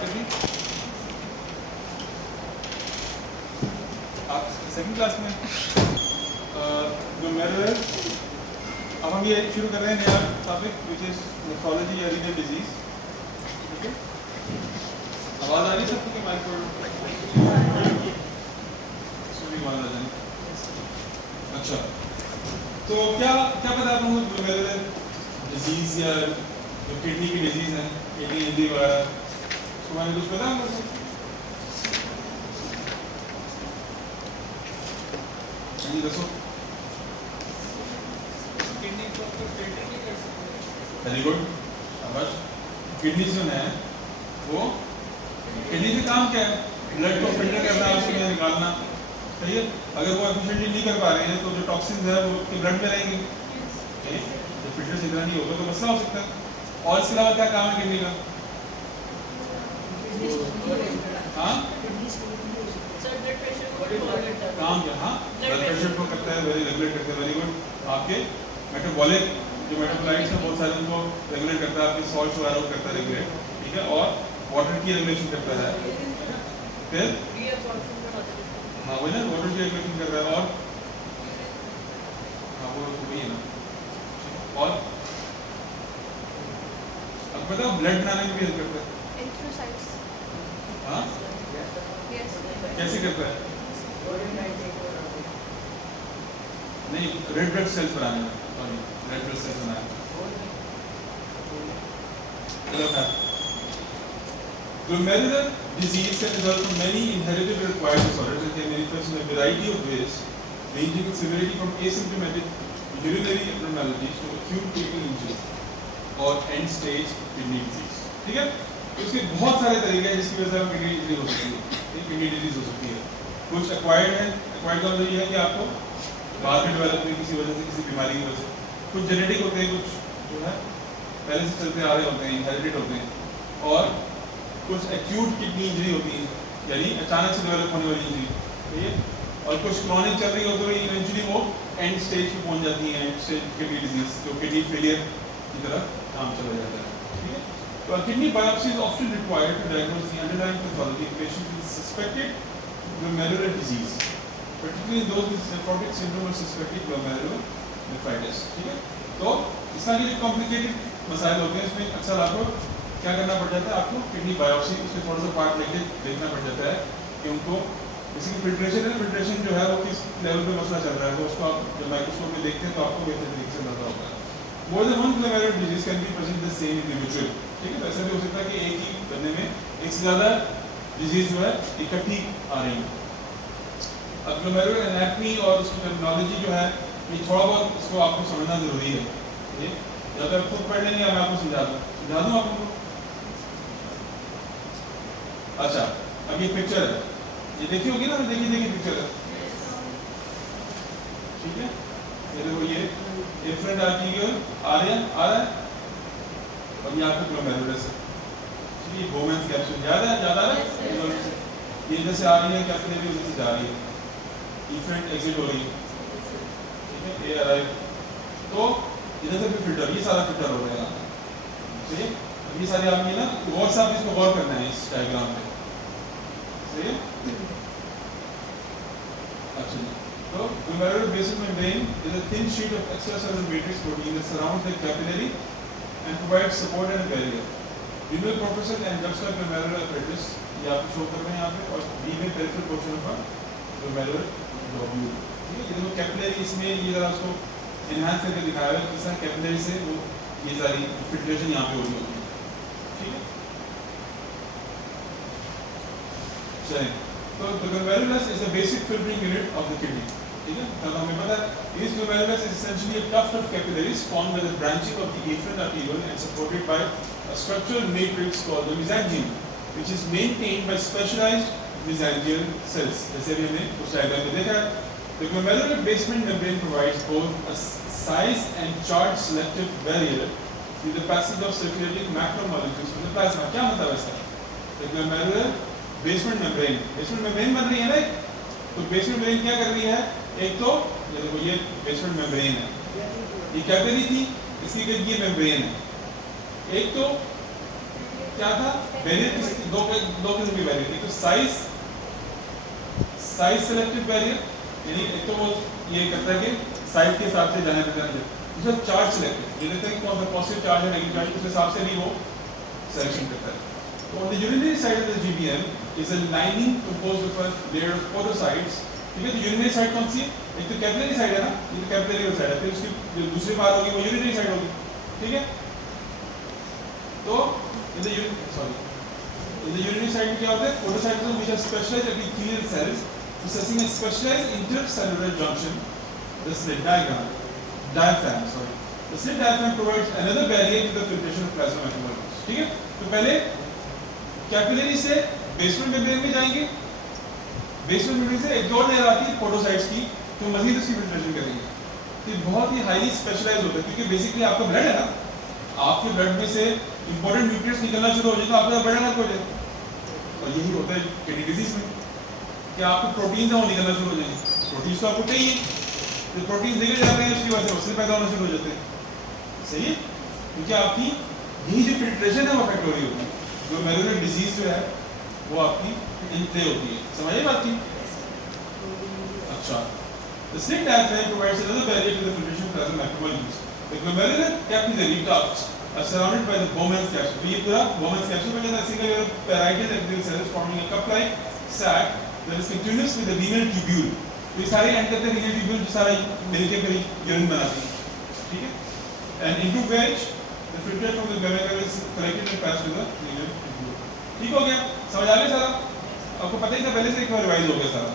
कर दी आप second class में ग्लोमेरुलर। अब हम ये शुरू कर रहे हैं नया टॉपिक विच इज नेफ्रोलॉजी या रीनल डिजीज। ठीक है, आवाज़ आ रही है सबको कि माइक पर इसमें भी आवाज़ आ जाए। अच्छा, तो क्या क्या पता आप लोगों को ग्लोमेरुलर डिजीज या जो किडनी की डिजीज है, किडनी इंजरी वगैरह, उसके बारे में कुछ पता है आप लोगों को? जी दसो। किडनी को तो फिल्टर नहीं कर सकते। वेरी गुड, शाबाश। किडनी जो है वो, किडनी का काम क्या है? ब्लड को फिल्टर करना, उसमें निकालना। सही है, अगर वो एफिशिएंटली नहीं कर पा रहे हैं तो जो टॉक्सिन्स है वो उसके ब्लड में रहेंगे। जब फिल्टर से इतना नहीं होगा तो मसला हो सकता है। और इसके अलावा क्या काम है किडनी का? हाँ, सर ब्लड प्रेशर को कंट्रोल करता है। काम क्या? हाँ, ब्लड प्रेशर को करता है, वेरी रेगुलेट करता है। Very good. आपके मेटाबॉलिक जो मेटाबोलाइट्स हैं बहुत सारे उनको रेगुलेट करता है, आपके सॉल्ट्स वगैरह को करता है रेगुलेट। ठीक है, और वाटर की रेगुलेशन करता है। फिर हाँ वही ना, वाटर की रेगुलेशन कर रहा है। और हाँ वो वही है ना। और अब पता है ब्लड बनाने में भी हेल्प करता है। हाँ, कैसे करता है? नहीं, रेड ब्लड सेल्स बनाने में, सॉरी, रेड ब्लड सेल्स बनाने में। Glomerular disease can result from many inherited or acquired disorders and can manifest in a variety of ways, ranging in severity from asymptomatic urinary abnormalities to acute kidney injury or end-stage kidney disease. ठीक है? तो इसके बहुत सारे तरीके हैं जिसकी वजह से आपको किडनी इंजरी हो सकती है, किडनी डिजीज हो सकती है। कुछ एक्वायर्ड है, एक्वायर्ड का मतलब ये है कि आपको बाद में डेवलप हुई किसी वजह से, किसी बीमारी की वजह से। कुछ जेनेटिक होते हैं, कुछ जो है पहले से चलते आ रहे होते हैं, इनहेरिटेड होते हैं। और कुछ एक्यूट किडनी इंजरी होती है, यानी अचानक से डेवलप होने वाली इंजरी। ठीक है, और कुछ क्रॉनिक चल रही होती है, इवेंचुअली वो एंड स्टेज पे पहुंच जाती है, एंड स्टेज किडनी डिजीज, जो किडनी फेलियर की तरह काम चला जाता है। ठीक है, तो kidney biopsy is often required to diagnose the underlying pathology in patients with suspected glomerular disease, particularly those with nephrotic syndrome or suspected glomerulonephritis। ठीक है, तो इस तरह के जो कॉम्प्लिकेटेड मसाइल होते हैं इसमें अक्सर आपको क्या करना पड़ जाता है, आपको किडनी बायोप्सी उसके थोड़ा सा पार्ट लेके देखना पड़ जाता है कि उनको जैसे कि फिल्ट्रेशन है, फिल्ट्रेशन जो है वो किस लेवल पे मसला चल रहा है, वो उसको आप जब माइक्रोस्कोप में देखते हैं तो आपको बेहतर तरीके से पता होता है। More than one glomerular disease can be present the same individual. ठीक है, तो ऐसा भी हो सकता है कि एक ही बंदे में एक से ज़्यादा डिजीज जो है इकट्ठी आ रही है। अब ग्लोमेरुलर एनाटमी और उसकी टर्मिनोलॉजी जो है ये थोड़ा बहुत इसको आपको समझना जरूरी है। ठीक है, या तो आप खुद पढ़ लेंगे या मैं आपको समझा दूँ आपको। अच्छा, अब ये पिक्चर है, ये देखी होगी ना, देखिए पिक्चर है। ठीक है, ये देखो, ये डिफरेंट आर्टिक्यूल आ रहा है और ये आपका ग्लोमेरुलस है। ठीक है, बोमेंस कैप्सूल याद आ रहा है, ये जैसे आ रही है कैपिलरी उधर से जा रही है, डिफरेंट एग्जिट हो रही है। ठीक है, ये अराइव, तो इधर से भी फिल्टर, ये सारा फिल्टर हो रहा है। ठीक है, अब ये सारे आपकी ना गौर से आप इसको गौर करना है इस डायग्राम पे। सही है, अच्छा जी। तो glomerular basal membrane is a thin sheet of extracellular matrix protein that surrounds the capillary and provides support and a barrier. Renal corpuscle and ductal glomerular apparatus ये आपको शो कर रहे हैं यहाँ पे, और B में peripheral portion of a glomerular globule। ठीक है, ये देखो कैपिलरी, इसमें ये जरा उसको एनहांस करके दिखाया है किस तरह कैपिलरी से वो ये सारी फिल्ट्रेशन यहाँ पे हो रही होती है। ठीक है, चलिए, तो glomerulus is the basic filtering unit of the kidney। ठीक है, तो हमें पता है this glomerulus is essentially a tuft of capillaries formed by the branching of the afferent arteriole and supported by a structural matrix called the mesangium, which is maintained by specialized mesangial cells। जैसे भी हमने उस diagram में देखा है, the glomerular basement membrane provides both a size and charge selective barrier to the passage of circulating macromolecules from the plasma। क्या मतलब है इसका? The glomerular बेसमेंट मेम्ब्रेन बन रही है ना, तो बेसमेंट मेम्ब्रेन क्या कर रही है, एक तो ये देखो ये बेसमेंट मेम्ब्रेन है, ये क्या कर रही थी, इसकी ये मेम्ब्रेन है। एक तो क्या था बैरियर किसी दो किस्म के बैरियर थे, तो साइज सेलेक्टिव बैरियर, यानी एक तो वो ये करता है कि साइज के हिसाब से जाने पहचाने जाए, दूसरा चार्ज सिलेक्टिव, ये देखते हैं कि कौन सा पॉजिटिव चार्ज है नेगेटिव चार्ज, उस हिसाब से भी वो सिलेक्शन करता है। तो on the urinary side of the GBM is a lining composed of a layer of podocytes, ठीक है। तो यूरिनरी साइड कौन सी है, एक तो कैपिलरी साइड है ना, ये तो कैपिलरी साइड है, फिर उसकी जो दूसरी बार होगी वो यूरिनरी साइड होगी, ठीक है। तो in the urinary side में क्या होता है, podocytes which are specialized epithelial cells possessing a specialized intercellular junction, the slit diaphragm. The slit diaphragm provides another barrier to the filtration of plasma micromolecules, ठीक है। तो पहले कैपिलरी से basement membrane में जाएंगे, बेसमेंट मेम्ब्रेन से एक और लेयर आती है पोडोसाइट्स की, तो मजीद उसकी फिल्ट्रेशन करेंगे। तो बहुत ही हाईली स्पेशलाइज होता है, क्योंकि बेसिकली आपका ब्लड है ना, आपके ब्लड में से इंपॉर्टेंट न्यूट्रिएंट्स निकलना शुरू हो जाए तो आपका ब्लड अलग हो जाए, और यही होता है किडनी डिजीज में कि आपको प्रोटीन्स हैं वो निकलना शुरू हो जाएंगे। प्रोटीन्स तो आपको चाहिए, जो प्रोटीन्स निकल जाते हैं उसकी वजह से मसल पैदा होना शुरू हो जाते हैं, सही है, क्योंकि आपकी यही जो फिल्ट्रेशन है वो अफेक्ट हो रही होती है, जो मेलुलर डिजीज जो है वो आपकी इनप्ले होती है, समझिए बात की। अच्छा, the slit diaphragm provides another barrier to the filtration of plasma micromolecules. The glomerular capillary ducts are surrounded by the Bowman's capsule. तो ये पूरा Bowman's capsule में जाता है, single layer of parietal epithelial cells forming a cup-like sac that is continuous with the renal tubule. तो ये सारे and करते हैं renal tubule जो सारा मिलके फिर यूरिन बनाती है, ठीक है। And into which the filtrate from the glomerular is collected and passed to the renal tubule. ठीक हो गया, समझ आ गया सारा, आपको पता ही था पहले से, एक बार रिवाइज हो गया सारा।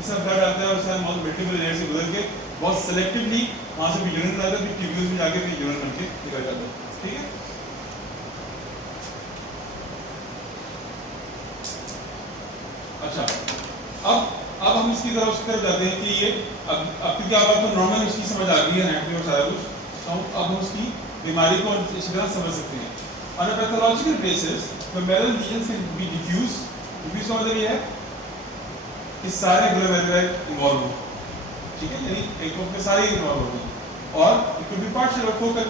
इसमें ब्लड आता है और उसमें मल्टीपल लेयर से गुजर के बहुत सेलेक्टिवली वहां से भी यूरिन आता है, फिर ट्यूब्यूल्स में जाके फिर यूरिन बनके निकल जाता है, ठीक है। अच्छा, अब हम इसकी तरफ उसकी तरफ जाते हैं कि ये अब क्योंकि अब आपको नॉर्मल उसकी समझ आ गई है एनाटॉमी और सारा कुछ, तो अब हम उसकी बीमारी को इस तरह समझ सकते हैं। On a pathological basis, the glomerular lesions can be diffuse. Diffuse का मतलब ये है कि सारे ग्लोमेरुलाई इन्वॉल्व हो, ठीक है, यानी एक ग्रुप में सारे इन्वॉल्व होते हैं, और it could be partial or focal,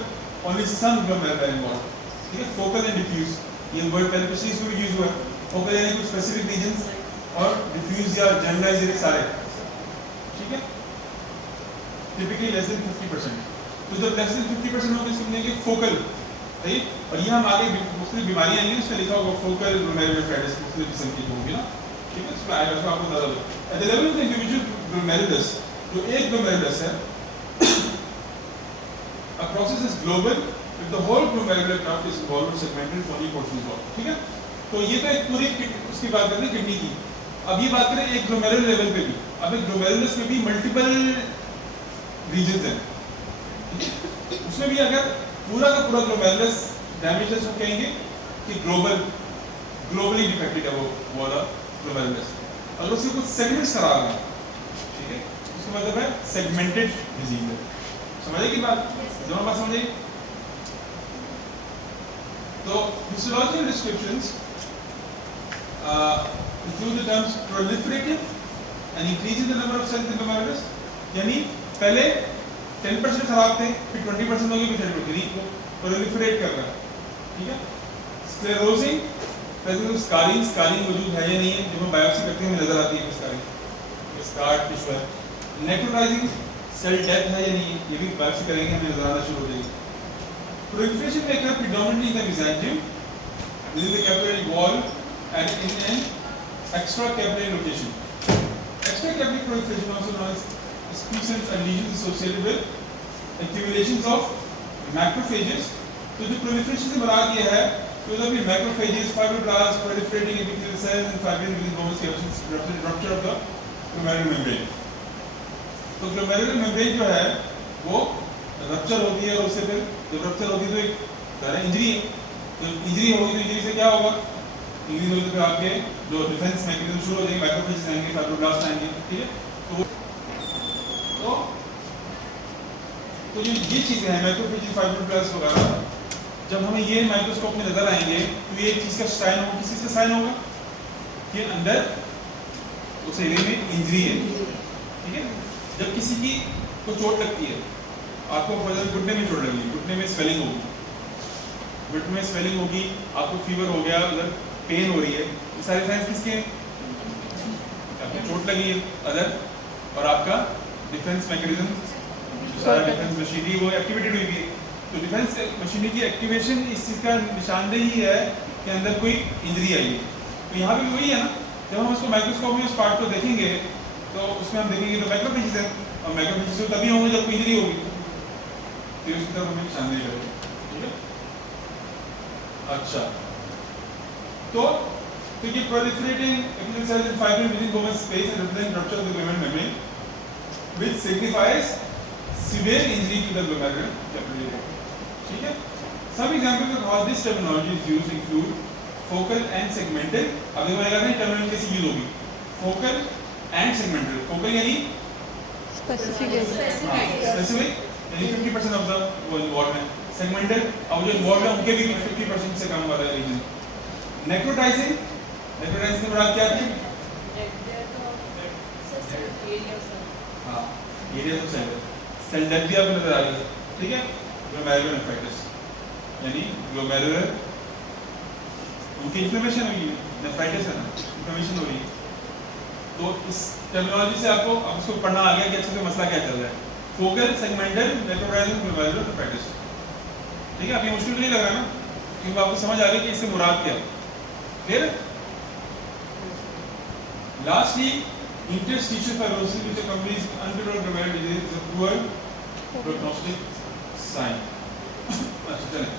only some glomeruli involved, ठीक है। focal and diffuse, ये वर्ड पहले पिछली इसमें भी यूज हुआ है। focal यानी कुछ स्पेसिफिक रीजंस, और diffuse या जनरलाइज यानी सारे, ठीक है। typically less than 50%, तो जब less than 50% होगा इसको बोलेंगे focal, सही। और ये हम आगे मुख्तलिफ बीमारियां आएंगी, उसमें लिखा होगा focal glomerulonephritis, मुख्तलिफ किस्म की होंगी ना, ठीक है, इसमें आएगा, आपको बता दो। At the level of the individual glomerulus, जो एक glomerulus है, a process is global if the whole glomerular tract is involved or segmented for any portions of, ठीक है। तो ये तो एक पूरी उसकी बात करते हैं किडनी की। अब ये बात करें एक ग्लोमेरुलर लेवल पे भी, अब एक ग्लोमेरुलस में भी मल्टीपल रीजन्स हैं, उसमें भी अगर पूरा का पूरा ग्लोमेरुलस डैमेज है तो कहेंगे कि ग्लोबली डिफेक्टेड है वो वाला ग्लोमेरुलस। अगर उसके कुछ सेगमेंट्स खराब हैं, ठीक है, उसका मतलब है सेगमेंटेड डिजीज है, समझे की बात, दोनों बात समझे। तो physiological descriptions include the terms proliferative and increasing the number of cells in the glomerulus, यानी पहले 10% खराब थे, फिर 20% हो गए, फिर 30% को proliferate कर रहा है, ठीक है। Sclerosing, presence of scarring मौजूद है या नहीं है, जब हम बायोप्सी करते हैं हमें नजर आती है scarring, ये scarred टिश्यू है। Necrotizing, cell death है या नहीं है, ये भी बायोप्सी करेंगे हमें नजर आना शुरू हो जाएगी। Proliferation may occur predominantly in the mesenterium, within the capillary wall, and in an extracapillary location. Extracapillary proliferation, also known as excrescence and lesions associated with accumulations of macrophages. तो जो proliferation से मुराद ये है कि उधर भी macrophages, fibroblasts, proliferating epithelial cells and fibrin within Bowman's capsule, rupture of the glomerular membrane. तो glomerular membrane जो है वो rupture होती है, और उससे फिर जब rupture होती है तो एक तरह इंजरी है, तो इंजरी होगी तो इंजरी से क्या होगा, इंजरी होगी तो फिर आपके जो डिफेंस मैकेनिज्म शुरू हो जाएंगे, माइक्रोफेजेस आएंगे, फाइब्रोब्लास्ट आएंगे, ठीक है। तो जो ये चीजें हैं माइक्रोफेजेस, फाइब्रोब्लास्ट वगैरह, जब हमें ये माइक्रोस्कोप में नजर आएंगे तो ये एक चीज का साइन होगा, किसी से साइन होगा कि अंदर उस एरिया में इंजरी है, ठीक है। जब किसी की को चोट लगती है, आपको घुटने में चोट लगी, घुटने में स्वेलिंग होगी, घुटने में स्वेलिंग होगी, आपको फीवर हो गया, उधर पेन हो रही है, ये सारे साइंस किसके हैं? आपको चोट लगी है अदर, और आपका डिफेंस मैकेनिज्म, सारा डिफेंस मशीनरी वो एक्टिवेटेड हुई है। तो डिफेंस मशीनरी की एक्टिवेशन इस चीज़ का निशानदेही है कि अंदर कोई इंजरी आई है। तो यहाँ पे भी वही है ना, जब हम उसको माइक्रोस्कोप में उस पार्ट को देखेंगे तो उसमें हम देखेंगे तो मैक्रोफेजेस है, और मैक्रोफेजेस तो तभी होंगे जब कोई इंजरी होगी, तो उसकी तरफ हमें निशानदेही करेंगे। ठीक है, अच्छा, तो ये proliferating epithelial cells in fibrin within Bowman's space and represent rupture of the glomerular membrane, which signifies severe injury to the glomerular capillary. ठीक है, some examples of how this terminology is used include focal and segmental. अब देखो मैंने कहा था terminology कैसे use होगी, focal and segmental. focal यानी specific specific यानी 50% of the वो involved है, segmental अब जो involved है उनके भी 50% से कम वाला रीजन। नेक्रोटाइजिंग, नेक्रोटाइजिंग के बाद क्या थी? हाँ, area of cell, cell death भी आपको नजर आ रही है। ठीक है, ग्लोमेरुलर नेफ्राइटिस यानी ग्लोमेरुलर उनकी इन्फ्लेमेशन हुई है, नेफ्राइटिस है ना, इन्फ्लेमेशन हो रही है। तो इस टर्मिनोलॉजी से आपको अब इसको पढ़ना आ गया कि अच्छे से मसला क्या चल रहा है, focal, segmental, necrotising, glomerular nephritis. ठीक है, अब ये मुश्किल नहीं लग रहा ना, क्योंकि आपको समझ आ गई कि इससे मुराद क्या है। Clear? Lastly, interstitial fibrosis which accompanies uncontrolled glomerular disease is a poor prognostic sign. अच्छा चलें,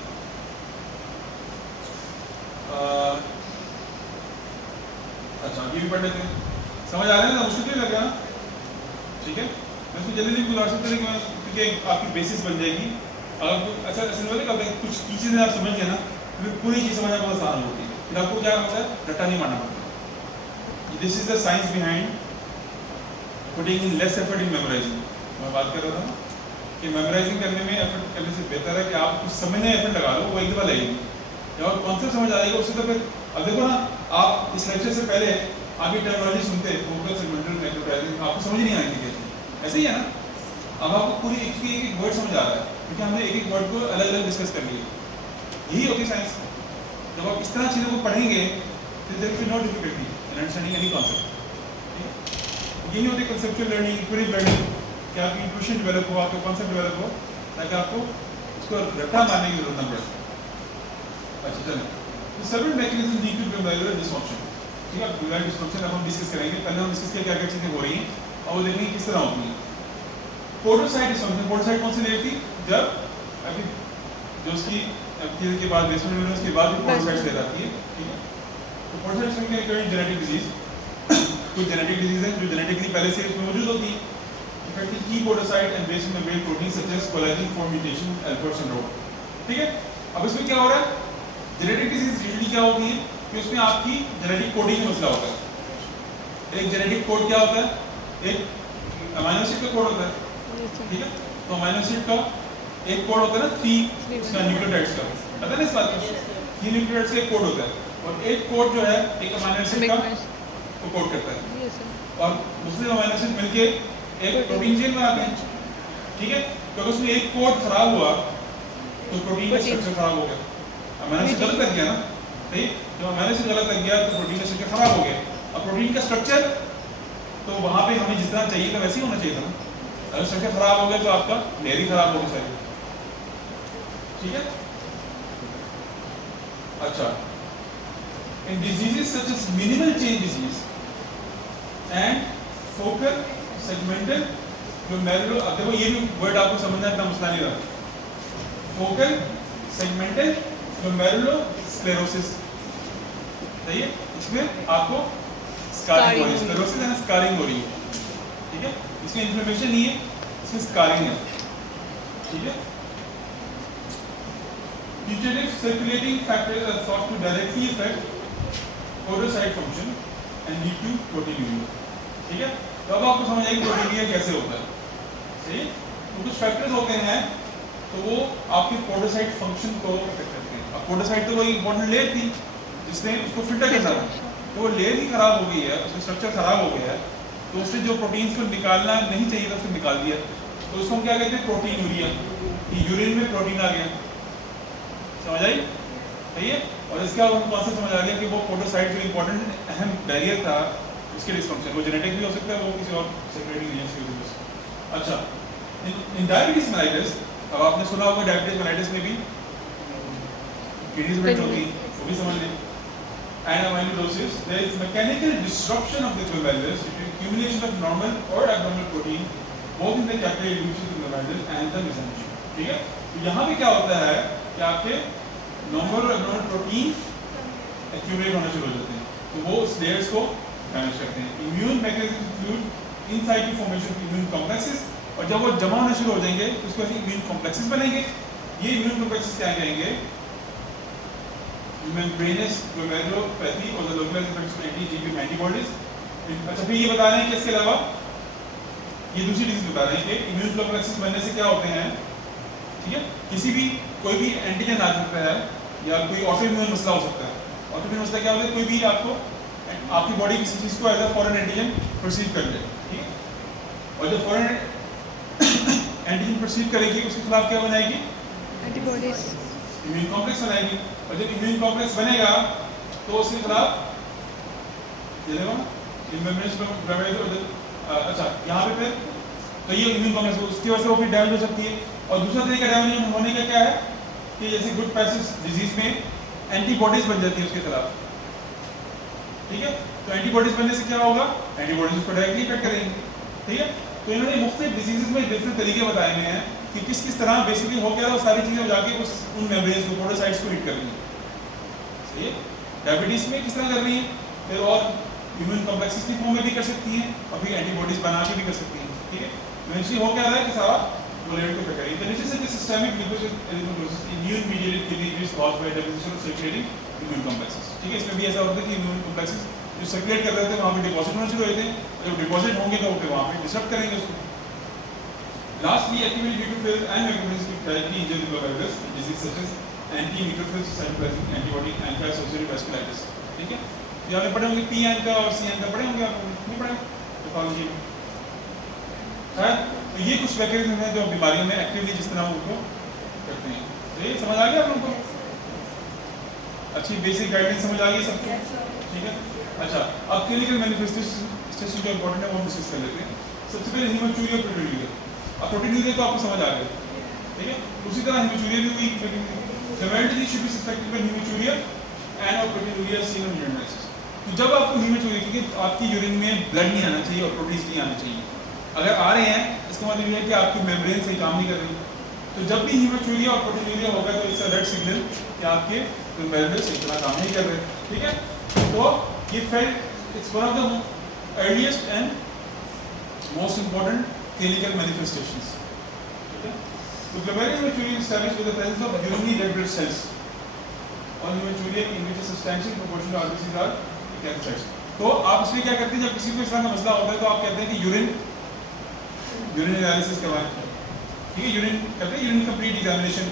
अच्छा ये भी पढ़ लेते हैं, समझ आ रहा है ना, मुश्किल नहीं लग रहा? ठीक है, मैं इसको जल्दी जल्दी गुजार सकते हैं क्योंकि आपकी बेसिस बन जाएगी। अगर अच्छा असल में क्या होता है, कुछ की चीज़ें आप समझ गए ना, फिर पूरी चीज़ समझना बहुत आसान होती है, फिर आपको क्या होता है, रट्टा नहीं मारना पड़ता। This is the science behind putting in less effort in memorising. मैं बात कर रहा था ना कि मेमोराइजिंग करने में एफर्ट करने से बेहतर है कि आप कुछ समझने में एफर्ट लगा लो, वो एक दफ़ा लगेगी, जब कॉन्सेप्ट समझ आ जाएगा उससे तो फिर अब देखो ना, आप इस लेक्चर से पहले आप ये टर्मिनोलॉजी सुनते हैं, फोकल, सेगमेंटल, नेक्रोटाइजिंग, आपको समझ नहीं आएगी कैसे, ऐसे ही है ना। अब आपको पूरी एक वर्ड समझ आ रहा है क्योंकि हमने एक एक वर्ड को अलग अलग डिस्कस कर लिया। यही होती साइंस, जब आप इस तरह चीज़ों को पढ़ेंगे तो there will be no difficulty in understanding any concept. यही होती कंसेप्चुअल लर्निंग, इंक्वायरी लर्निंग, कि आपकी इंट्यूशन डेवलप हो, आपका कॉन्सेप्ट डेवलप हो, ताकि आपको उसको रट्टा मारने की जरूरत न पड़े। अच्छा चलें, तो several mechanism lead to glomerular dysfunction. ठीक है, ग्लोमेरुलर डिसफंक्शन अब हम डिस्कस करेंगे, पहले हम डिस्कस किया क्या क्या चीज़ें हो रही हैं और वो देखेंगे किस तरह होती हैं। पोडोसाइट डिसफंक्शन, पोडोसाइट कौन सी लेयर थी, जब अभी जो उसकी एपिथेलियल के बाद बेसमेंट मेम्ब्रेन के बाद भी पोडोसाइट्स लेयर आती है। ठीक है, तो पोडोसाइट डिसफंक्शन एक जेनेटिक डिजीज, कोई जेनेटिक डिजीज है जो जेनेटिकली पहले से उसमें मौजूद होती है। इफेक्टिव की podocyte and basement membrane protein such as collagen form mutation, Alport syndrome. ठीक है, अब इसमें क्या हो रहा है, जेनेटिक डिजीज यूजुअली क्या होती है कि उसमें आपकी जेनेटिक कोडिंग का मसला होता है। एक जेनेटिक कोड क्या होता है, एक अमीनो एसिड का कोड होता है। ठीक है, तो अमीनो एसिड का एक कोड होता है ना, 3 उसका न्यूक्लियोटाइड्स का, पता है ना इस बात का, 3 न्यूक्लियोटाइड्स का एक कोड होता है, और एक कोड जो है एक अमीनो एसिड का वो कोड करता है, और दूसरे अमीनो एसिड मिलके एक प्रोटीन चेन बनाते हैं। ठीक है, तो अगर उसमें एक कोड खराब हुआ तो प्रोटीन का स्ट्रक्चर खराब हो गया, अमीनो एसिड गलत लग गया ना, सही, जो अमीनो एसिड गलत लग गया तो प्रोटीन का स्ट्रक्चर खराब हो गया। अब प्रोटीन का स्ट्रक्चर तो वहाँ पे हमें जितना चाहिए था वैसे ही होना चाहिए था ना, अगर स्ट्रक्चर खराब हो गया तो आपका लेयर ही खराब होगी सारी। ठीक है, अच्छा, in diseases such as minimal change disease and focal, segmental, glomerular, अब देखो ये भी वर्ड आपको समझना इतना मसला नहीं रहा, फोकल, सेगमेंटल, ग्लोमेरुलर स्क्लेरोसिस। सही है, इसमें आपको स्कारिंग हो रही है, स्क्लेरोसिस यानी स्कारिंग हो रही है। ठीक है, इसमें इन्फ्लेमेशन नहीं है, इसमें स्कारिंग है। ठीक है, putative circulating factors are thought to directly affect podocyte function and lead to proteinuria. ठीक है, तो अब आपको समझ आएगी प्रोटीनिया कैसे होता है। सही, तो कुछ फैक्टर्स होते हैं तो वो आपके पोडोसाइट फंक्शन को अफेक्ट करते हैं। अब पोडोसाइट तो वही इंपॉर्टेंट लेयर थी जिसने उसको फिल्टर करना था, तो वो लेयर ही खराब हो गई है, उसका स्ट्रक्चर खराब हो गया है, तो उससे जो प्रोटीन्स को निकालना नहीं चाहिए था उसको निकाल दिया, तो उसको हम क्या कहते हैं, प्रोटीन यूरिया, कि यूरिन में प्रोटीन आ गया। समझ आई, सही है। और इसके अब हम कॉन्सेप्ट समझ आ गया कि वो पोडोसाइट जो इंपॉर्टेंट अहम बैरियर था उसके डिस्फंक्शन, वो जेनेटिक भी हो सकता है, वो किसी और सेक्रेटरी रीजन की वजह से। अच्छा, इन डायबिटीज मेलाइटिस, अब आपने सुना होगा डायबिटीज मेलाइटिस में भी किडनीज ब्रेक होती है, वो भी समझ लें। And amyloidosis, there is mechanical disruption of the glomerulus due to accumulation of normal or abnormal protein both in the capillary evolution of the glomerulus and the mesenchyme. ठीक है, तो यहाँ पे क्या होता है कि आपके नॉर्मल और abnormal प्रोटीन एक्यूमुलेट होना शुरू हो जाते हैं, तो वो उस लेयर्स को डैमेज करते हैं। Immune mechanism include inside the formation of immune complexes, और जब वो जमा होना शुरू हो जाएंगे तो उसके बाद इम्यून कॉम्प्लेक्सेस बनेंगे। ये इम्यून कॉम्प्लेक्सेस क्या कहेंगे? membranous glomerulopathy और the localized infection of anti-GBM antibodies। अच्छा, फिर ये बता रहे हैं कि इसके अलावा ये दूसरी डिजीज बता रहे हैं कि इम्यून कॉम्प्लेक्सेस बनने से क्या होते हैं, ठीक है, किसी भी कोई भी एंटीजन आ सकता है या कोई ऑटोइम्यून मसला हो सकता है। ऑटोइम्यून मसला क्या होता है? कोई भी आपको आपकी बॉडी किसी चीज को as a foreign antigen perceive कर ले, ठीक है, और जब फॉरेन एंटीजन परसीव करेगी उसके खिलाफ क्या बनाएगी? एंटीबॉडीज, इम्यून कॉम्प्लेक्स बनाएगी, और जब इम्यून कॉम्प्लेक्स बनेगा तो उसके खिलाफ अच्छा यहाँ पे फिर तो ये इम्यून कॉम्प्लेक्स उसकी वजह से वो फिर डैमेज हो सकती है। और दूसरा तरीका डैमेज होने का क्या है कि जैसे गुड पैसेज डिजीज में एंटीबॉडीज बन जाती है उसके खिलाफ, ठीक है, तो एंटीबॉडीज बनने से क्या होगा? एंटीबॉडीज उसको डायरेक्टली इफेक्ट करेंगी, ठीक है। तो इन्होंने मुख्तलिफ डिजीजेस में डिफरेंट तरीके बताए हुए हैं कि किस किस तरह बेसिकली हो गया, वो सारी चीज़ें जाके उन मेम्ब्रेन्स को, पोडोसाइट्स को हिट कर रही है, सही है। डायबिटीज में किस तरह कर रही है, फिर और इम्यून कॉम्प्लेक्सेस की फॉर्म में भी कर सकती हैं और फिर एंटीबॉडीज बना के भी कर सकती हैं, ठीक है। इवेंचुअली हो क्या रहा है कि सारा वो लेवल को इफेक्ट करेगी। तो नीचे से systemic lupus immune mediated kidney disease caused by deposition of circulating immune complexes, ठीक है। इसमें भी ऐसा होता है कि इम्यून कॉम्प्लेक्सेस जो सर्कुलेट कर रहे थे वहाँ पे डिपॉजिट होना शुरू हो जाते हैं, जब डिपॉजिट होंगे तो फिर वहाँ पे डिस्टर्ब करेंगे उसको। Lastly, actively neutrophils and macrophages can directly injure the glomerulus in disease such as anti-neutrophil cytoplasmic antibody anti-associated vasculitis, ठीक है। ये आपने पढ़े होंगे, PN का और CN का पढ़े होंगे, आप नहीं पढ़े पैथोलॉजी में, है। तो ये कुछ मैकेनिज्म हैं जो बीमारियों में एक्टिवली जिस तरह उनको करते हैं। तो ये समझ आ गया आप लोगों को? अच्छी बेसिक गाइडेंस समझ आ गई सबको, ठीक है। अच्छा, अब क्लिनिकल मैनिफेस्टेशन जो इंपॉर्टेंट है वो हम डिस्कस कर लेते हैं। सबसे पहले हीमोचूरिया और प्रोटीनूरिया। अब प्रोटीनूरिया तो आपको समझ आ गया, ठीक है। उसी तरह हीमोचूरिया भी हुई, severity should be suspected by hematuria and or proteinuria seen on urinalysis। तो जब आपको हीमोचूरिया, क्योंकि आपकी यूरिन में ब्लड नहीं आना चाहिए और प्रोटीन्स नहीं आने चाहिए, अगर आ रहे हैं इसका मतलब ये है कि आपकी मेम्ब्रेन सही काम नहीं कर रही। तो जब भी हीमोचूरिया और प्रोटीनूरिया होगा तो इसका रेड सिग्नल कि आपके मेम्ब्रेन सही तरह काम नहीं कर रहे, ठीक है। तो ये felt it's one of the earliest and most important clinical manifestations, ठीक है। तो glomerular hematuria is established with the presence of urinary red blood cells or hematuria in which a substantial proportion of RBCs are erythrocytes। तो आप इसमें क्या करते हैं, जब किसी को इस तरह का मसला होता है तो आप कहते हैं कि यूरिन एनालिसिस करवाएं, ठीक है। यूरिन कहते हैं यूरिन कंप्लीट एग्जामिनेशन,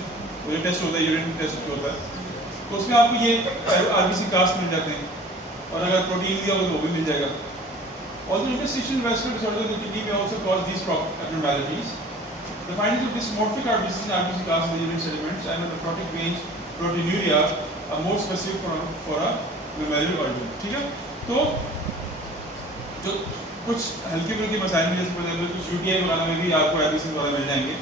वो जो टेस्ट होता है यूरिन टेस्ट होता है, तो उसमें आपको ये RBC कास्ट मिल जाते हैं, और अगर प्रोटीन दिया होगा तो वो भी मिल जाएगा। Although interstitial vascular disorders in the kidney may also cause these abnormalities, the findings of dysmorphic RBCs and RBC casts in the urine sediments and the nephrotic range proteinuria are more specific for a glomerular organ, ठीक है। तो जो कुछ हल्के फुल्के मसाइल में जैसे पता कुछ UTI वगैरह में भी आपको RBC वगैरह मिल जाएंगे,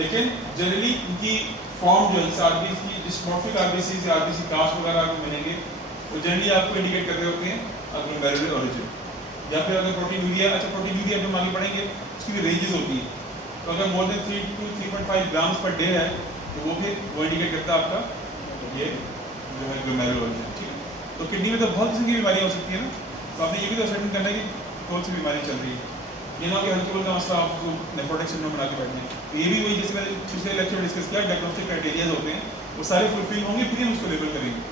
लेकिन जनरली इनकी फॉर्म जो है RBC की डिस्मॉर्फिक RBC या RBC कास्ट वगैरह आपको मिलेंगे, तो जनरली आपको इंडिकेट कर रहे होते हैं ग्लोमेरुलर ओरिजिन। या फिर अगर प्रोटीनूरिया, अच्छा प्रोटीनूरिया जो हम आगे पढ़ेंगे उसकी भी रेंजेस होती है, तो अगर more than 3 to 3.5 grams per day है तो वो फिर वो इंडिकेट करता है आपका ये जो है ग्लोमेरुलर ओरिजिन, ठीक है। तो किडनी में तो बहुत किस्म की बीमारियाँ हो सकती है ना, तो आपने ये भी तो सर्टन करना है कि कौन सी बीमारी चल रही है, ये ना कि हल्के फुल्का मसला आपको नेफ्रोटिक सिंड्रोम बना के बैठे हैं। तो ये भी वही जैसे मैंने पिछले लेक्चर में डिस्कस किया, डायग्नोस्टिक क्राइटेरियाज होते हैं, वो सारे फुलफिल होंगे फिर हम उसको लेबल करेंगे।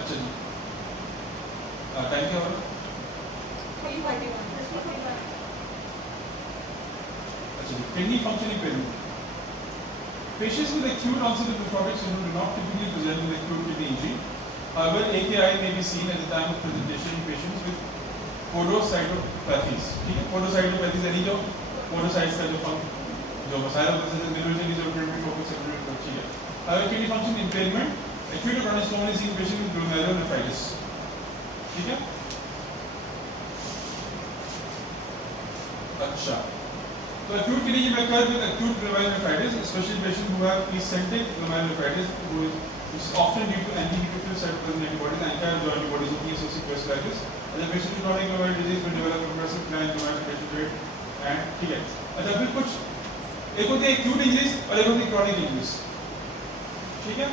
अच्छा जी, टाइम क्या हो रहा है? अच्छा, kidney functioning pyramid. Patients with acute onset of nephrotic syndrome do not typically present with acute kidney injury. However, AKI may be seen at the time of presentation in patients with podocytopathies. ठीक है, podocytopathies यानी जो podocytes का जो मसाइल होते हैं, जैसे न्यूरोजेनिक और प्रिमिटिव फोकस सेक्रेटरी अच्छी है। अब kidney function impairment acute chronic stone is in patient with glomerulonephritis, ठीक है। अच्छा, तो acute kidney injury occurs with acute glomerulonephritis, especially patients who have eccentric glomerulonephritis, which is often due to anti-neutrophil cytoplasmic antibodies, anti-joint antibodies of eosinophilic vasculitis. And the patient with chronic glomerular disease will develop progressive decline in glomerular rate, and ठीक है। अच्छा, फिर कुछ एक होती है acute injuries और एक होती है chronic injuries, ठीक है।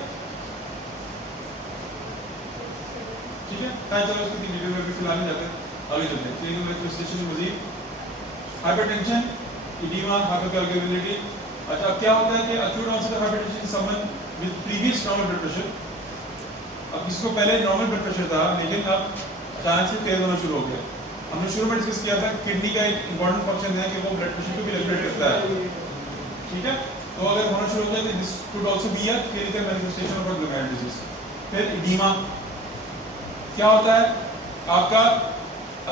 ठीक है, चलो इसको डिटेल में फिलहाल नहीं जाते, आगे चलते हैं। क्लिनिकल मैनिफेस्टेशन मजीद हाइपरटेंशन, edema, hypercoagulability। अच्छा, अब क्या होता है कि acute onset of hypertension is someone with previous normal blood pressure। अब किसको पहले नॉर्मल ब्लड प्रेशर था, लेकिन अब अचानक से तेज होना शुरू हो गया। हमने शुरू में डिस्कस किया था किडनी का एक इंपॉर्टेंट फंक्शन है कि वो ब्लड प्रेशर को भी रेगुलेट करता है, ठीक है। तो अगर होना शुरू हो जाए तो this could also be a clinical manifestation of glomerular disease. फिर edema क्या होता है, आपका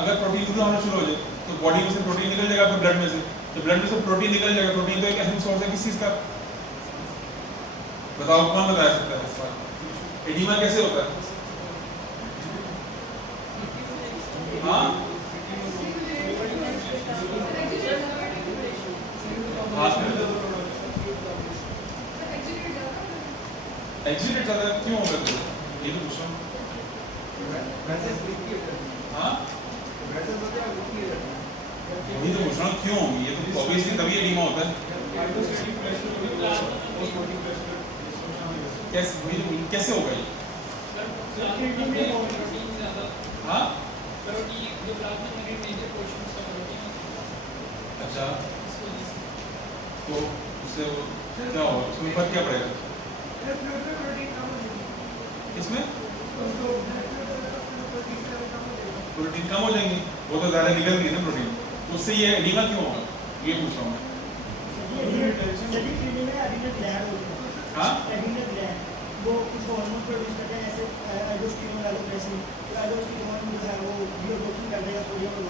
अगर प्रोटीन ग्रो होना शुरू हो जाए तो बॉडी में से प्रोटीन निकल जाएगा, आपके ब्लड में से, तो ब्लड में से प्रोटीन निकल जाएगा। प्रोटीन तो एक अहम सोर्स है किस चीज का, बताओ कौन बता सकता है इस बात। एडीमा कैसे होता है? हाँ, एक्सीडेंट ज्यादा क्यों होगा? तो ये तो पूछ रहा हूँ। हाँ, वही तो पूछ रहा हूँ क्यों, ये तो ऑब्वियसली तभी एडीमा होता है। कैसे होगा ये? हाँ, अच्छा, तो उससे क्या होगा, उसमें फर्क क्या पड़ेगा इसमें? प्रोटीन कम हो जाएंगे, वो तो ज़्यादा निकल गई ना प्रोटीन, तो उससे ये एडीमा क्यों होगा, ये पूछ रहा हूँ मैं। हाँ, वो कुछ हार्मोन प्रोड्यूस करते हैं, जैसे एल्डोस्टेरोन एलोप्रेसिन, एल्डोस्टेरोन जो है वो हीमोग्लोबिन कर देगा सोडियम को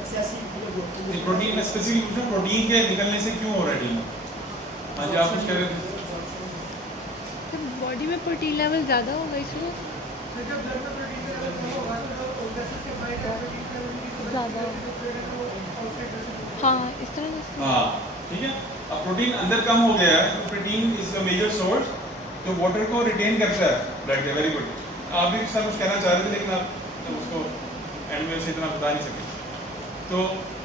एक्सेसिव हीमोग्लोबिन। ये प्रोटीन में स्पेसिफिक पूछा, प्रोटीन के निकलने से क्यों हो रहा है एडीमा? हाँ जी, आप कुछ कह रहे थे। बॉडी में प्रोटीन लेवल ज़्यादा होगा इसलिए ज़्यादा। हाँ, इस तरह से। हाँ, ठीक है। अब प्रोटीन अंदर कम हो गया है, तो protein is the major source जो वाटर को रिटेन करता है ब्लड के। वेरी गुड, आप भी सर कुछ कहना चाह रहे थे लेकिन आप उसको एंड में से इतना बता नहीं सके। तो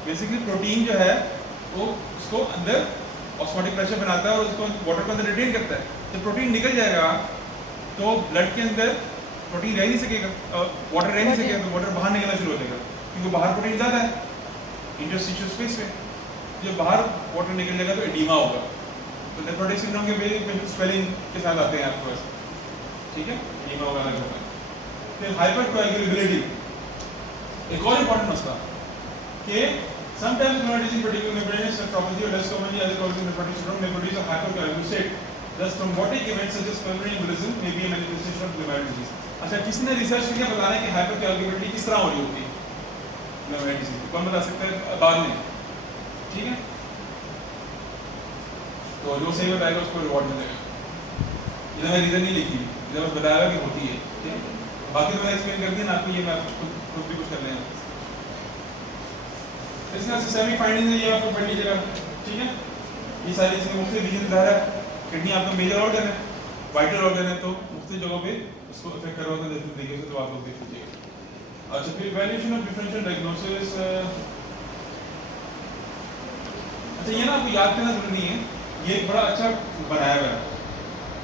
बेसिकली प्रोटीन जो है वो उसको अंदर ऑस्मोटिक प्रेशर बनाता है और उसको वाटर को अंदर रिटेन करता है। जब प्रोटीन निकल जाएगा तो ब्लड के अंदर प्रोटीन रह नहीं सकेगा, वाटर रह नहीं सकेगा, तो वाटर बाहर निकलना शुरू हो जाएगा क्योंकि बाहर प्रोटीन ज़्यादा है इंटरस्टिशियल स्पेस में। जब बाहर वाटर निकल जाएगा तो एडीमा होगा। तो नेफ्रोटिक सिंड्रोम के पेशेंट स्वेलिंग के साथ आते हैं आपको ऐसे, ठीक है, एडीमा वगैरह होता है। फिर हाइपरकोएगुलेबिलिटी, एक और इंपॉर्टेंट मसला कि sometimes nephritis in particular nephritis nephropathy or less commonly other causes of nephrotic syndrome may produce a hypercoagulable state. Thus thrombotic events such as pulmonary embolism may be a manifestation of glomerular disease. अच्छा, किसने research किया बताना है कि hypercoagulability किस तरह हो रही होती है glomerular disease? कौन बता सकता है बाद में? ठीक है, तो जो सही बताएगा उसको रिवॉर्ड मिलेगा। इधर मैं रीजन नहीं लिखी, इधर बस बताया कि होती है, ठीक है। बाकी तो मैंने एक्सप्लेन कर दिया ना आपको, ये मैं खुद भी कुछ कर लेंगे। इसमें सिस्टमिक फाइंडिंग्स है, ये आपको पढ़ लीजिएगा, ठीक है। ये सारी चीजें मुख्तलिफ रीजन बता रहा है। किडनी आपका मेजर ऑर्गन है, वाइटल ऑर्गन है, तो मुख्तलिफ जगहों पे उसको इफेक्ट कर रहा होता है जैसे तरीके से, तो आप लोग देख लीजिएगा। अच्छा, फिर वैल्यूएशन ऑफ डिफरेंशियल डायग्नोसिस। अच्छा, ये ना आपको याद करना जरूरी नहीं है, ये एक बड़ा अच्छा बनाया हुआ है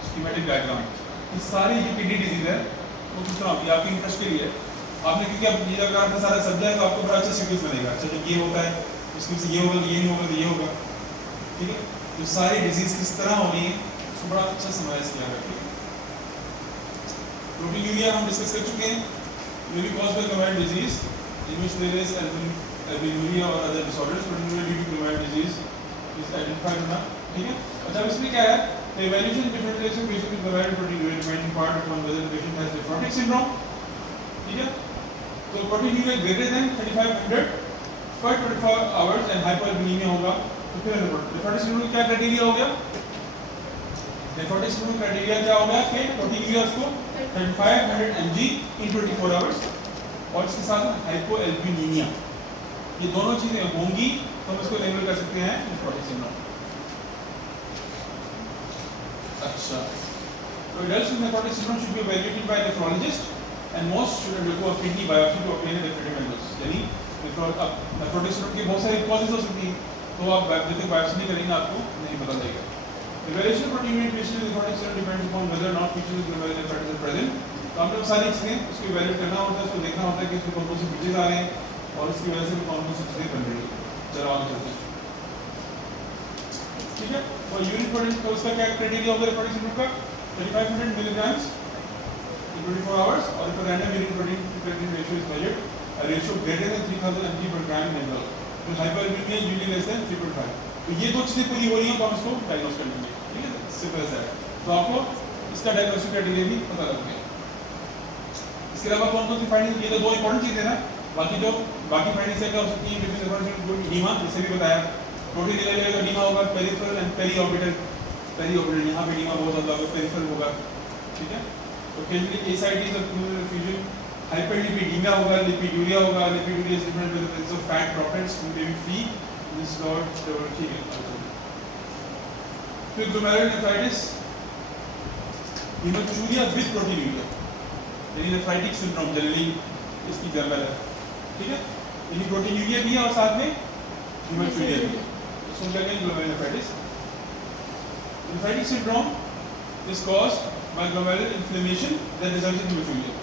स्कीमेटिक डायग्राम। ये सारी जो किडनी डिजीज है वो किस तरह होती है, आपके इंटरेस्ट के लिए आपने, क्योंकि अब ये अगर आपका सारा सब्जेक्ट है तो आपको बड़ा अच्छा सीक्वेंस बनेगा। अच्छा, जब ये होता है इसमें से ये होगा, ये नहीं होगा तो ये होगा, ठीक है। तो सारी डिजीज किस तरह होनी है उसको बड़ा अच्छा समराइज किया है, ठीक है। प्रोटीनूरिया हम डिस्कस कर चुके हैं, may be caused by glomerular disease in which there is albuminuria or other disorders. Proteinuria due to glomerular disease is identified ना, ठीक है। अच्छा, इसमें क्या है, the evaluation of differentiation patient with glomerular proteinuria depends in part upon whether the patient has nephrotic syndrome, ठीक है। तो proteinuria greater than 3500 for 24 hours and हाइपोएल्बुमिनिया होगा तो फिर नेफ्रोटिक सिंड्रोम क्या क्राइटेरिया हो गया? नेफ्रोटिक सिंड्रोम क्राइटेरिया क्या हो गया कि प्रोटीनूरिया उसको 3500 mg in 24 hours और इसके साथ हाइपोएल्बुमिनिया, ये दोनों चीजें होंगी तो हम इसको लेबल कर सकते हैं नेफ्रोटिक सिंड्रोम। अच्छा, तो adults with nephrotic syndrome should be evaluated by a nephrologist and most should undergo a kidney biopsy to obtain a definitive diagnosis। यानी नेफ्रोटिक सिंड्रोम की बहुत सारी कॉजेज हो सकती हैं, तो आप जब तक बायोप्सी नहीं करेंगे आपको नहीं पता लगेगा। Evaluation of proteinuria in patients with nephrotic syndrome depends upon whether or not features of glomerulonephritis are present। तो हम लोग सारी चीजें उसको इवैल्यूएट करना होता है, उसको देखना होता है कि इसमें कौन कौन से फीचर्स आ रहे हैं और इसकी वजह से कौन कौन सी चीजें बन रही है। चलो आगे चलते हैं, ठीक है। और यूरिन प्रोटीन का उसका क्या क्राइटेरिया होगा नेफ्रोटिक सिंड्रोम का? 3500 milligrams in 24 hours, और if a random urine protein to creatinine ratio is measured, a ratio greater than 3000 mg per gram in adult, तो हाइपरबिमिया यूजुअली लेस देन 3.5। तो ये दो चीजें पूरी हो रही हैं तो हम इसको डायग्नोस कर लेंगे, ठीक है, सिंपल एज दैट। तो आपको इसका डायग्नोस्टिक क्राइटेरिया भी पता लग गया। इसके अलावा कौन कौन सी फाइंडिंग, ये तो दो इंपॉर्टेंट चीजें ना, बाकी फाइंडिंग्स क्या हो सकती हैं? एडीमा, जैसे भी बताया, प्रोटीन लेवल का एडीमा होगा, पेरिफेरल एंड पेरीऑर्बिटल। पेरीऑर्बिटल यहाँ पे एडीमा बहुत ज्यादा होगा, पेरिफेरल होगा, ठीक है। तो occasionally ascites of pleural effusion, hyperlipidemia होगा, लिपिडूरिया होगा। Lipiduria is different with the presence of fat droplets who may be free in this blood, ठीक है। फिर glomerulonephritis, हेमोचूरिया विद प्रोटीनूरिया, यानी नेफ्राइटिक सिंड्रोम जनरली इसकी जर्नल है, ठीक है। यानी प्रोटीनूरिया भी है और साथ में हेमोचूरिया भी है, इसको क्या कहेंगे? glomerulonephritis। Nephritic syndrome is caused by glomerular inflammation that results in hematuria।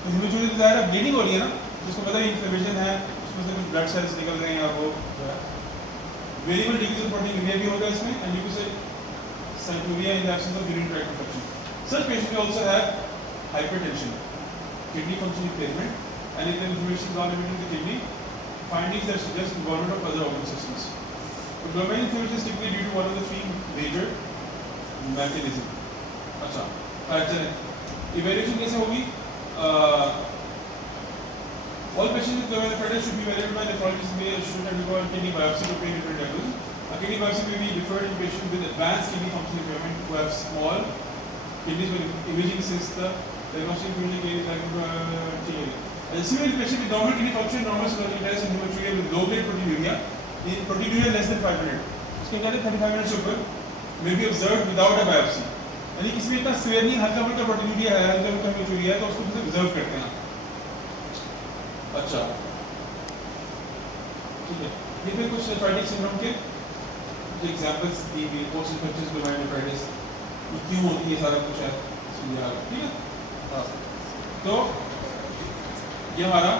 तो हेमोचूरिया तो ज़ाहिर है ब्लीडिंग हो रही है ना, जिसको पता है इन्फ्लेमेशन है, उसमें से कुछ ब्लड सेल्स निकल रहे हैं, वो वेरिएबल डिक्रीज इन प्रोटीनूरिया भी होगा इसमें, and due to cytopenia in the absence of urinary tract infection। Such patients may also have hypertension, kidney function impairment, and if the inflammation is not limited to the kidney, findings that suggest involvement of other organ systems। तो glomerular inflammation is typically due to one of the three major mechanism। अच्छा, चलें, evaluation कैसे होगी? All patients with glomerulonephritis should be evaluated by nephrologist, may should undergo a kidney biopsy to obtain different diagnosis। A kidney biopsy may be deferred in patients with advanced kidney function impairment who have small kidneys with imaging since the diagnostic imaging is like similarly patient with normal kidney function, normal cirrhotic test and hematuria with low grade proteinuria, in proteinuria less than 500, उसके कहते हैं 3500 से ऊपर, may be observed without a biopsy। यानी किसी में इतना severe नहीं, हल्का फुल्का प्रोटीनूरिया है, हल्का फुल्का हेमोचूरिया है, तो उसको हम ऑब्जर्व करते हैं। अच्छा, ठीक है। ये फिर कुछ नेफ्राइटिक सिंड्रोम के जो एग्जांपल्स दी गई, पोस्ट इन्फेक्शियस glomerulonephritis ये क्यों होती है, सारा कुछ है समझा, ठीक है। तो ये हमारा